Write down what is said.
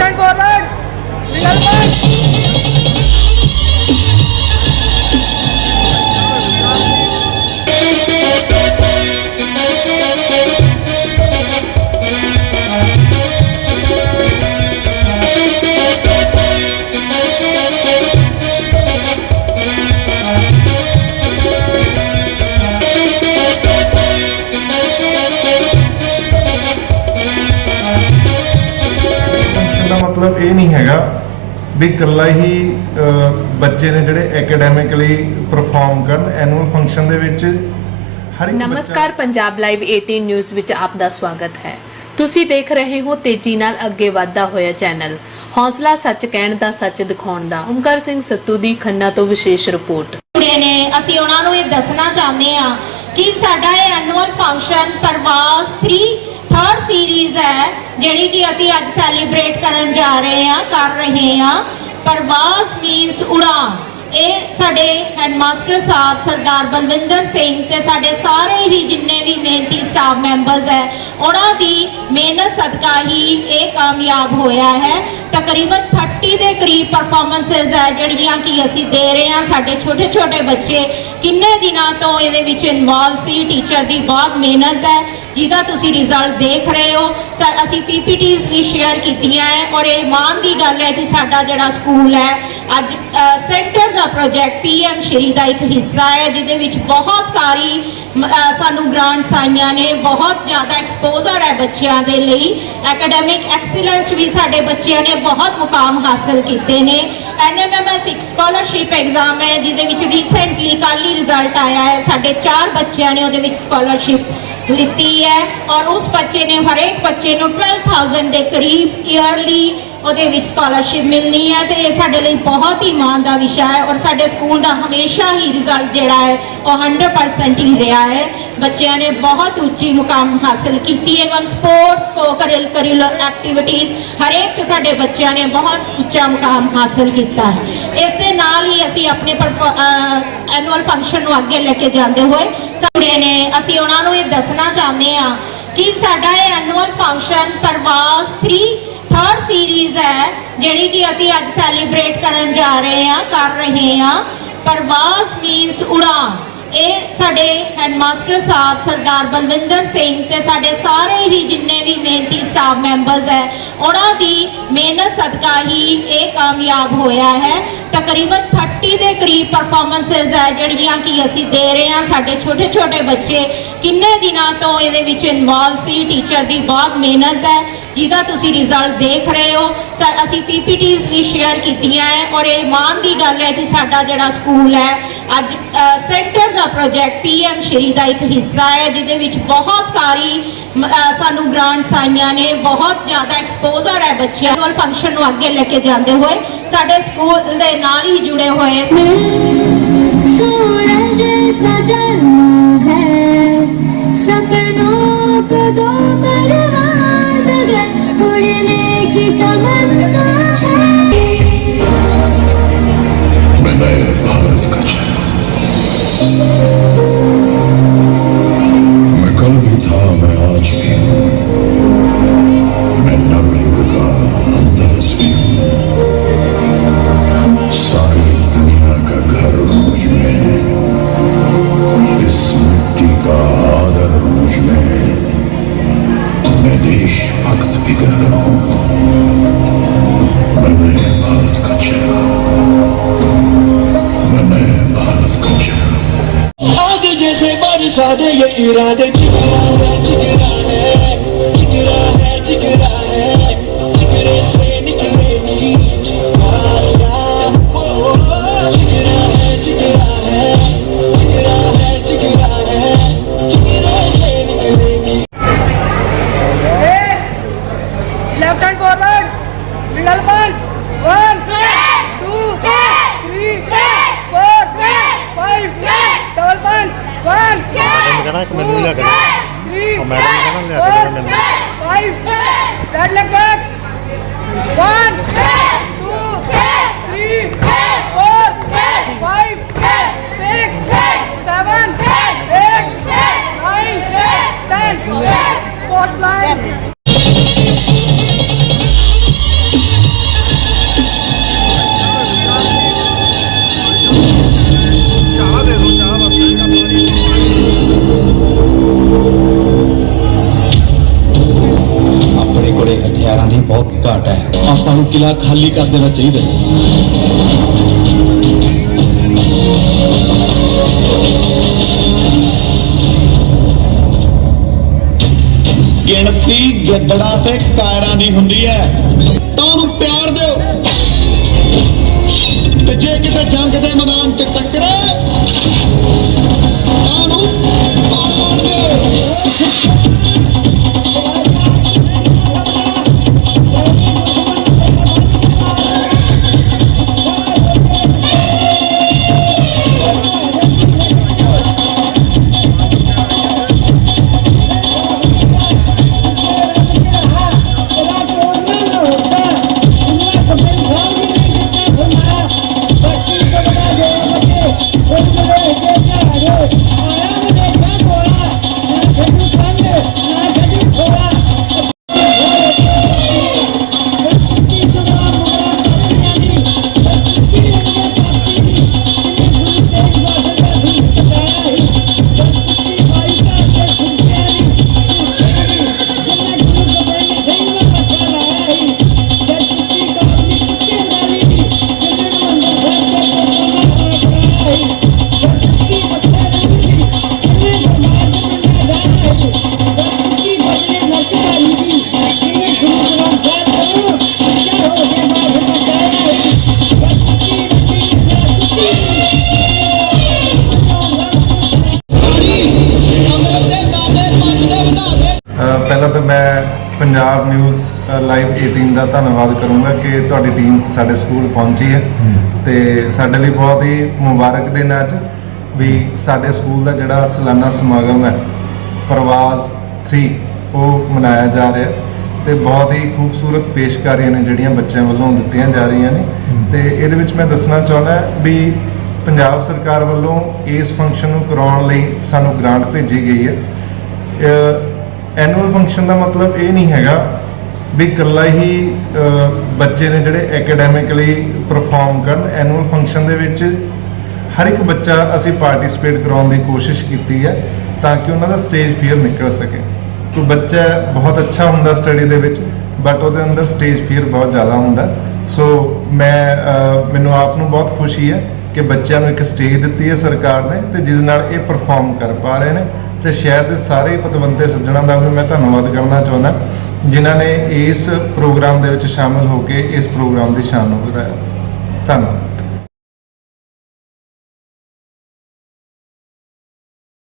Stand forward! Real ਮਤਲਬ ਇਹ ਨਹੀਂ ਹੈਗਾ ਵੀ ਇਕੱਲਾ ਹੀ ਬੱਚੇ ਨੇ ਜਿਹੜੇ ਐਕੈਡੈਮਿਕਲੀ ਪਰਫਾਰਮ ਕਰਨ ਐਨੂਅਲ ਫੰਕਸ਼ਨ ਦੇ ਵਿੱਚ ਹਰ ਇੱਕ ਨਮਸਕਾਰ ਪੰਜਾਬ ਲਾਈਵ 18 ਨਿਊਜ਼ ਵਿੱਚ ਆਪ ਦਾ ਸਵਾਗਤ ਹੈ। ਤੁਸੀਂ ਦੇਖ ਰਹੇ ਹੋ ਤੇਜ਼ੀ ਨਾਲ ਅੱਗੇ ਵਧਦਾ ਹੋਇਆ ਚੈਨਲ। ਹੌਸਲਾ ਸੱਚ ਕਹਿਣ ਦਾ ਸੱਚ ਦਿਖਾਉਣ ਦਾ ਓਮਕਾਰ ਸਿੰਘ ਸੱਤੂ ਦੀ ਖੰਨਾ ਤੋਂ ਵਿਸ਼ੇਸ਼ ਰਿਪੋਰਟ। ਨੇ ਅਸੀਂ ਉਹਨਾਂ ਨੂੰ ਇਹ ਦੱਸਣਾ ਚਾਹੁੰਦੇ ਆ ਕਿ ਸਾਡਾ ਇਹ annual function Pravas 3 third series ਹੈ, ਜਿਹੜੀ ਕਿ ਅਸੀਂ ਅੱਜ ਸੈਲੀਬ੍ਰੇਟ ਕਰਨ ਜਾ ਰਹੇ ਹਾਂ, ਕਰ ਰਹੇ ਹਾਂ। ਪ੍ਰਵਾਸ ਮੀਨਸ ਉਡਾਨ। ਇਹ ਸਾਡੇ ਹੈਡਮਾਸਟਰ ਸਾਹਿਬ ਸਰਦਾਰ ਬਲਵਿੰਦਰ ਸਿੰਘ ਤੇ ਸਾਡੇ ਸਾਰੇ ਹੀ ਜਿੰਨੇ ਵੀ ਮਿਹਨਤੀ ਸਟਾਫ ਮੈਂਬਰਸ ਹੈ, ਉਹਨਾਂ ਦੀ ਮਿਹਨਤ ਸਦਕਾ ਹੀ ਇਹ ਕਾਮਯਾਬ ਹੋਇਆ ਹੈ। ਤਕਰੀਬਨ 30 ਦੇ ਕਰੀਬ ਪਰਫਾਰਮੈਂਸਸ ਹੈ, ਜਿਹੜੀਆਂ ਕਿ ਅਸੀਂ ਦੇ ਰਹੇ ਹਾਂ। ਸਾਡੇ ਛੋਟੇ ਛੋਟੇ ਬੱਚੇ ਕਿੰਨੇ ਦਿਨਾਂ ਤੋਂ ਇਹਦੇ ਵਿੱਚ ਇਨਵੋਲਵ ਸੀ ਟੀਚਰ ਦੀ ਬਹੁਤ ਮਿਹਨਤ ਹੈ। ਜਿਹਦਾ ਤੁਸੀਂ ਰਿਜ਼ਲਟ ਦੇਖ ਰਹੇ ਹੋ ਸਰ ਅਸੀਂ ਪੀਪੀਟੀਜ਼ ਵੀ ਸ਼ੇਅਰ ਕੀਤੀਆਂ ਹੈ ਔਰ ਇਹ ਮਾਣ ਦੀ ਗੱਲ ਹੈ ਕਿ ਸਾਡਾ ਜਿਹੜਾ ਸਕੂਲ ਹੈ ਅੱਜ ਸੈਂਟਰ ਦਾ ਪ੍ਰੋਜੈਕਟ ਪੀਐਮ ਸ਼੍ਰੀ ਦਾ ਇੱਕ ਹਿੱਸਾ ਹੈ ਜਿਹਦੇ ਵਿੱਚ ਬਹੁਤ ਸਾਰੀ ਸਾਨੂੰ ਗ੍ਰਾਂਟਸ ਆਈਆਂ ਨੇ, ਬਹੁਤ ਜ਼ਿਆਦਾ ਐਕਸਪੋਜ਼ਰ ਹੈ ਬੱਚਿਆਂ ਦੇ ਲਈ ਐਕੈਡੈਮਿਕ ਐਕਸੀਲੈਂਸ ਵੀ ਸਾਡੇ ਬੱਚਿਆਂ ਨੇ ਬਹੁਤ ਮੁਕਾਮ ਹਾਸਲ ਕੀਤੇ ਨੇ ਐਨਐਮਐਮਐਸ ਇੱਕ ਸਕਾਲਰਸ਼ਿਪ ਐਗਜ਼ਾਮ ਹੈ ਜਿਹਦੇ ਵਿੱਚ ਰੀਸੈਂਟਲੀ ਕੱਲ੍ਹ ਹੀ ਰਿਜ਼ਲਟ ਆਇਆ ਹੈ ਸਾਡੇ ਚਾਰ ਬੱਚਿਆਂ ਨੇ ਉਹਦੇ ਵਿੱਚ ਸਕਾਲਰਸ਼ਿਪ ਲਿੱਤੀ ਹੈ ਔਰ ਉਸ ਬੱਚੇ ਨੇ, ਹਰੇਕ ਬੱਚੇ ਨੂੰ 12000 ਦੇ ਕਰੀਬ ਈਅਰਲੀ ਉਹਦੇ ਵਿੱਚ ਸਕਾਲਰਸ਼ਿਪ ਮਿਲਣੀ ਹੈ ਤੇ ਇਹ ਸਾਡੇ ਲਈ ਬਹੁਤ ਹੀ ਮਾਣ ਦਾ ਵਿਸ਼ਾ ਹੈ ਔਰ ਸਾਡੇ ਸਕੂਲ ਦਾ ਹਮੇਸ਼ਾ ਹੀ ਰਿਜ਼ਲਟ ਜਿਹੜਾ ਹੈ ਉਹ 100% ਹੀ ਰਿਹਾ ਹੈ। ਬੱਚਿਆਂ ਨੇ ਬਹੁਤ ਉੱਚੀ ਮੁਕਾਮ ਹਾਸਲ ਕੀਤੀ ਹੈ one sports co curricular activities ਹਰੇਕ ਚ ਸਾਡੇ ਬੱਚਿਆਂ ਨੇ ਬਹੁਤ ਉੱਚਾ ਮੁਕਾਮ ਹਾਸਲ ਕੀਤਾ ਹੈ। ਇਸ ਦੇ ਨਾਲ ਹੀ ਅਸੀਂ ਆਪਣੇ ਐਨੂਅਲ ਫੰਕਸ਼ਨ ਨੂੰ ਅੱਗੇ ਲੈ ਕੇ ਜਾਂਦੇ ਹੋਏ ਅਸੀਂ ਉਹਨਾਂ ਨੂੰ ਇਹ ਦੱਸਣਾ ਚਾਹੁੰਦੇ ਆ ਕਿ ਸਾਡਾ ਇਹ annual function Pravas 3 third series ਹੈ, ਜਿਹੜੀ ਕਿ ਅਸੀਂ ਅੱਜ ਸੈਲੀਬ੍ਰੇਟ ਕਰਨ ਜਾ ਰਹੇ ਹਾਂ, ਕਰ ਰਹੇ ਹਾਂ। ਪ੍ਰਵਾਸ ਮੀਨਸ ਉਡਾਨ। ਇਹ ਸਾਡੇ ਹੈਡਮਾਸਟਰ ਸਾਹਿਬ ਸਰਦਾਰ ਬਲਵਿੰਦਰ ਸਿੰਘ ਤੇ ਸਾਡੇ ਸਾਰੇ ਹੀ ਜਿੰਨੇ ਵੀ ਮਿਹਨਤੀ ਸਟਾਫ ਮੈਂਬਰਸ ਹੈ, ਉਹਨਾਂ ਦੀ ਮਿਹਨਤ ਸਦਕਾ ਹੀ ਇਹ ਕਾਮਯਾਬ ਹੋਇਆ ਹੈ। ਤਕਰੀਬਨ 30 ਦੇ ਕਰੀਬ ਪਰਫਾਰਮੈਂਸਸ ਹੈ, ਜਿਹੜੀਆਂ ਕਿ ਅਸੀਂ ਦੇ ਰਹੇ ਹਾਂ। ਸਾਡੇ ਛੋਟੇ ਛੋਟੇ ਬੱਚੇ ਕਿੰਨੇ ਦਿਨਾਂ ਤੋਂ ਇਹਦੇ ਵਿੱਚ ਇਨਵੋਲਵ ਸੀ? ਟੀਚਰ ਦੀ ਬਹੁਤ ਮਿਹਨਤ ਹੈ। ਜਿਹਦਾ ਤੁਸੀਂ ਰਿਜ਼ਲਟ ਦੇਖ ਰਹੇ ਹੋ। ਸਾ- ਅਸੀਂ ਪੀਪੀਟੀਜ਼ ਸੈਰ ਕੀਤੀਆਂ ਹੈ ਔਰ ਇਹ ਮਾਣ ਦੀ ਗੱਲ ਹੈ ਕਿ ਸਾਡਾ ਜਿਹੜਾ ਸਕੂਲ ਹੈ ਅੱਜ ਸੈਕਟਰ ਦਾ ਪ੍ਰੋਜੈਕਟ ਪੀਐਮ ਸ਼੍ਰੀ ਦਾ ਇੱਕ ਹਿੱਸਾ ਹੈ ਜਿਹਦੇ ਵਿੱਚ ਬਹੁਤ ਸਾਰੀ ਸਾਨੂੰ ਗ੍ਰਾਂਟਸ ਆਈਆਂ ਨੇ, ਬਹੁਤ ਜ਼ਿਆਦਾ ਐਕਸਪੋਜ਼ਰ ਹੈ ਬੱਚਿਆਂ ਨੂੰ ਫੰਕਸ਼ਨ ਨੂੰ ਅੱਗੇ ਲੈ ਕੇ ਜਾਂਦੇ ਹੋਏ, ਸਾਡੇ ਸਕੂਲ ਦੇ ਨਾਲ ਹੀ ਜੁੜੇ ਹੋਏ ਸੂਰਜ ਸਜਲਨਾ ਹੈ ਸਪਨੋਂ ਕਦੋਂ sadeye irade ki ਕਹਿਣਾ ਇੱਕ ਮੈਨੂੰ ਵੀ ਲਿਆ ਕੇ ਉਹ ਮੈਡਮ ਨੇ ਕਹਿਣਾ ਲਿਆ ਕੇ ਮੈਨੂੰ। Five dead leg. Back 1 2 3 4 5 6 7 8 9 10 support line ਆਪਾਂ ਨੂੰ ਕਿਲਾ ਖਾਲੀ ਕਰ ਦੇਣਾ ਚਾਹੀਦਾ ਹੈ। ਗਿਣਤੀ ਗਿੱਦੜਾਂ ਤੇ ਕਾਇਰਾਂ ਦੀ ਹੁੰਦੀ ਹੈ। ਤਾਂ ਉਹਨੂੰ ਪਿਆਰ ਦਿਓ। ਤੇ ਜੇ ਕਿਤੇ ਜੰਗ ਦੇ ਮੈਦਾਨ 'ਚ ਟੱਕਰੇ ਪੰਜਾਬ ਨਿਊਜ਼ ਲਾਈਵ 18 ਦਾ ਧੰਨਵਾਦ ਕਰੂੰਗਾ ਕਿ ਤੁਹਾਡੀ ਟੀਮ ਸਾਡੇ ਸਕੂਲ ਪਹੁੰਚੀ ਹੈ। ਤੇ ਸਾਡੇ ਲਈ ਬਹੁਤ ਹੀ ਮੁਬਾਰਕ ਦਿਨ ਅੱਜ ਵੀ ਸਾਡੇ ਸਕੂਲ ਦਾ ਜਿਹੜਾ ਸਾਲਾਨਾ ਸਮਾਗਮ ਹੈ ਪ੍ਰਵਾਸ 3 ਉਹ ਮਨਾਇਆ ਜਾ ਰਿਹਾ ਤੇ ਬਹੁਤ ਹੀ ਖੂਬਸੂਰਤ ਪੇਸ਼ਕਾਰੀਆਂ ਨੇ ਜਿਹੜੀਆਂ ਬੱਚਿਆਂ ਵੱਲੋਂ ਦਿੱਤੀਆਂ ਜਾ ਰਹੀਆਂ ਨੇ। ਤੇ ਇਹਦੇ ਵਿੱਚ ਮੈਂ ਦੱਸਣਾ ਚਾਹੁੰਦਾ ਵੀ ਪੰਜਾਬ ਸਰਕਾਰ ਵੱਲੋਂ ਇਸ ਫੰਕਸ਼ਨ ਨੂੰ ਕਰਾਉਣ ਲਈ ਸਾਨੂੰ ਗ੍ਰਾਂਟ ਭੇਜੀ ਗਈ ਹੈ। ਐਨੂਅਲ ਫੰਕਸ਼ਨ ਦਾ ਮਤਲਬ ਇਹ ਨਹੀਂ ਹੈਗਾ ਵੀ ਇਕੱਲਾ ਹੀ ਬੱਚੇ ਨੇ ਜਿਹੜੇ ਐਕੈਡੈਮਿਕਲੀ ਪਰਫਾਰਮ ਕਰਨ। ਐਨੂਅਲ ਫੰਕਸ਼ਨ ਦੇ ਵਿੱਚ ਹਰ ਇੱਕ ਬੱਚਾ ਅਸੀਂ ਪਾਰਟਿਸਿਪੇਟ ਕਰਾਉਣ ਦੀ ਕੋਸ਼ਿਸ਼ ਕੀਤੀ ਹੈ ਤਾਂ ਕਿ ਉਹਨਾਂ ਦਾ ਸਟੇਜ ਫੀਅਰ ਨਿਕਲ ਸਕੇ। ਕੋਈ ਬੱਚਾ ਬਹੁਤ ਅੱਛਾ ਹੁੰਦਾ ਸਟੱਡੀ ਦੇ ਵਿੱਚ ਬਟ ਉਹਦੇ ਅੰਦਰ ਸਟੇਜ ਫੀਅਰ ਬਹੁਤ ਜ਼ਿਆਦਾ ਹੁੰਦਾ। ਸੋ ਮੈਂ ਮੈਨੂੰ ਆਪ ਨੂੰ ਬਹੁਤ ਖੁਸ਼ੀ ਹੈ ਕਿ ਬੱਚਿਆਂ ਨੂੰ ਇੱਕ ਸਟੇਜ ਦਿੱਤੀ ਹੈ ਸਰਕਾਰ ਨੇ ਤੇ ਜਿਹਦੇ ਨਾਲ ਇਹ ਪਰਫਾਰਮ ਕਰ ਪਾ ਰਹੇ ਨੇ। ਤੇ ਸ਼ਹਿਰ ਦੇ ਸਾਰੇ ਪਤਵੰਤੇ ਸੱਜਣਾਂ ਦਾ ਵੀ ਮੈਂ ਧੰਨਵਾਦ ਕਰਨਾ ਚਾਹੁੰਦਾ। ਜਿਨ੍ਹਾਂ ਨੇ ਇਸ ਪ੍ਰੋਗਰਾਮ ਦੇ ਵਿੱਚ ਸ਼ਾਮਲ ਹੋ ਕੇ ਇਸ ਪ੍ਰੋਗਰਾਮ ਦੀ ਸ਼ਾਨ ਨੂੰ ਵਧਾਇਆ। ਧੰਨਵਾਦ।